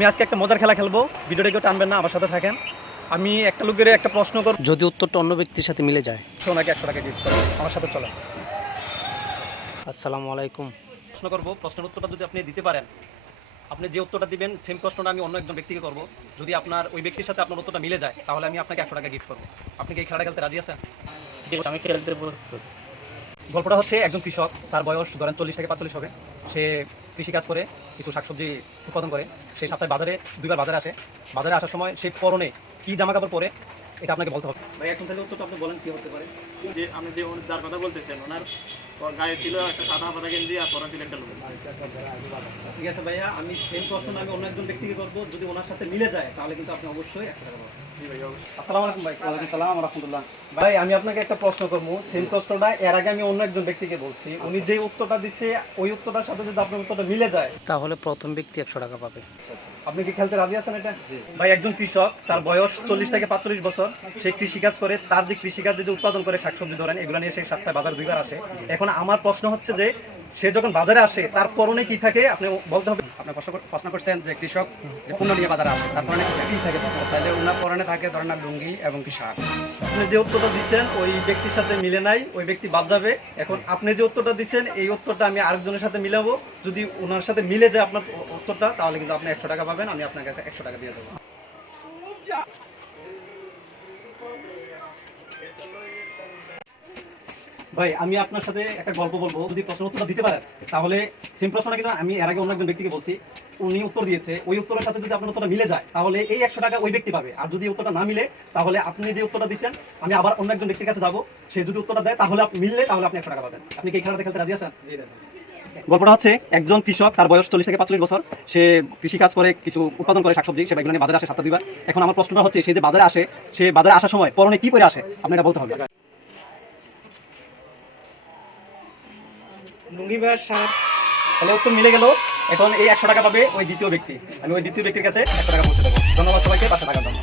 আমি আজকে একটা মজার খেলা খেলবো, ভিডিওটা কেউ টানবেন না, আমার সাথে থাকেন। আমি একটা লোকের একটা প্রশ্ন করব, যদি উত্তরটা অন্য ব্যক্তির সাথে মিলে যায় ওনাকে 100 টাকা গিফট করবো। আমার সাথে চলেন। আসসালামু আলাইকুম। প্রশ্ন করব, প্রশ্নের উত্তরটা যদি আপনি দিতে পারেন, আপনি যে উত্তরটা দিবেন সেম প্রশ্নটা আমি অন্য একজন ব্যক্তিকে করব। যদি আপনার ওই ব্যক্তির সাথে আপনার উত্তরটা মিলে যায় তাহলে আমি আপনাকে 100 টাকা গিফট করবো। আপনি কি এই খেলাটা খেলতে রাজি আছেন? আমি খেলতে প্রস্তুত। গল্পটা হচ্ছে একজন কৃষক, তার বয়স ধরেন 40 থেকে 45 হবে। সে কৃষিকাজ করে, কিছু শাকসবজি উৎপাদন করে। সেই সপ্তাহে বাজারে দুইবার বাজারে আসে। বাজারে আসার সময় সে পরনে কি জামা কাপড় পরে এটা আপনাকে বলতে হবে। ভাই এখন তাহলে উত্তরটা আপনি বলেন কি হতে পারে। যে আমি যে যার কথা বলতেছেন ওনার গায়ে ছিল একটা সাদা পাতা গেঞ্জি আর পরা ছিল একটা লুঙ্গি। ঠিক আছে ভাইয়া, আমি সেম প্রশ্ন আমি অন্য একজন ব্যক্তিকে করবো। যদি ওনার সাথে মিলে যায় তাহলে কিন্তু আপনি অবশ্যই 100 টাকা পাবেন। জি ভাই অবশ্যই। আসসালামু আলাইকুম ভাই। ওয়ালাইকুম সালাম ওয়া রাহমাতুল্লাহ। ভাই আমি আপনাকে একটা প্রশ্ন করবো, সেম প্রশ্নটা এর আগে আমি অন্য একজন ব্যক্তিকে বলছি। উনি যে উত্তরটা দিচ্ছে ওই উত্তরটার সাথে যদি আপনার উত্তরটা মিলে যায় তাহলে প্রথম ব্যক্তি 100 টাকা পাবে। আপনি কি খেলতে রাজি আছেন এটা? জি ভাই একজন কৃষক, তার বয়স 40 থেকে 45 বছর। সে কৃষিকাজ করে, তার যে কৃষিকাজে যে উৎপাদন করে শাকসবজি ধরেন এগুলো নিয়ে সে সপ্তাহে বাজার দুইবার আসে। এখন আমার প্রশ্ন হচ্ছে যে সে যখন বাজারে আসে তার পরনে কি থাকে আপনি বলতে হবে। আপনি প্রশ্ন করছেন যে কৃষক যে পণ্য নিয়ে বাজারে আসে তার পরনে কি থাকে, তাহলে ওনার পরনে থাকে ধরেন লুঙ্গি এবং কি শার্ট। আপনি যে উত্তরটা দিচ্ছেন ওই ব্যক্তির সাথে মিলে নাই, ওই ব্যক্তি বাদ যাবে। এখন আপনি যে উত্তরটা দিচ্ছেন এই উত্তরটা আমি আরেকজনের সাথে মিলাবো। যদি ওনার সাথে মিলে যায় আপনার উত্তরটা তাহলে কিন্তু আপনি 100 টাকা পাবেন, আমি আপনার কাছে 100 টাকা দিয়ে দেবো। ভাই আমি আপনার সাথে একটা গল্প বলবো, যদি প্রশ্ন উত্তরটা দিতে পারেন তাহলে সেম প্রশ্নটা কিন্তু আমি এর আগে অন্য একজন ব্যক্তিকে বলছি, উনি উত্তর দিয়েছে। ওই উত্তরের সাথে যদি আপনার উত্তরটা মিলে যায় তাহলে এই 100 টাকা ওই ব্যক্তি পাবে। আর যদি উত্তরটা না মিলে তাহলে আপনি যে উত্তরটা দিচ্ছেন আমি আবার অন্য একজন ব্যক্তির কাছে যাবো। সে যদি উত্তরটা দেয় তাহলে মিললে তাহলে আপনি 100 টাকা পাবেন। আপনি কি এই খেলাটা খেলতে রাজি আছেন? গল্পটা হচ্ছে একজন কৃষক, তার বয়স 40 থেকে 45 বছর। সে কৃষিকাজ করে, কিছু উৎপাদন করে শাকসবজি, সে এগুলো নিয়ে বাজারে আসে সপ্তাহে দুইবার। এখন আমার প্রশ্নটা হচ্ছে সে যে বাজারে আসে, সে বাজারে আসার সময় পরনে কি পরে আসে আপনি এটা বলতে হবে। লুঙ্গি বা শার্ট। তাহলে উত্তর মিলে গেল। এখন এই 100 টাকা পাবে ওই দ্বিতীয় ব্যক্তি। আমি ওই দ্বিতীয় ব্যক্তির কাছে 100 টাকা পৌঁছে দেবো। ধন্যবাদ সবাইকে 500 টাকার জন্য।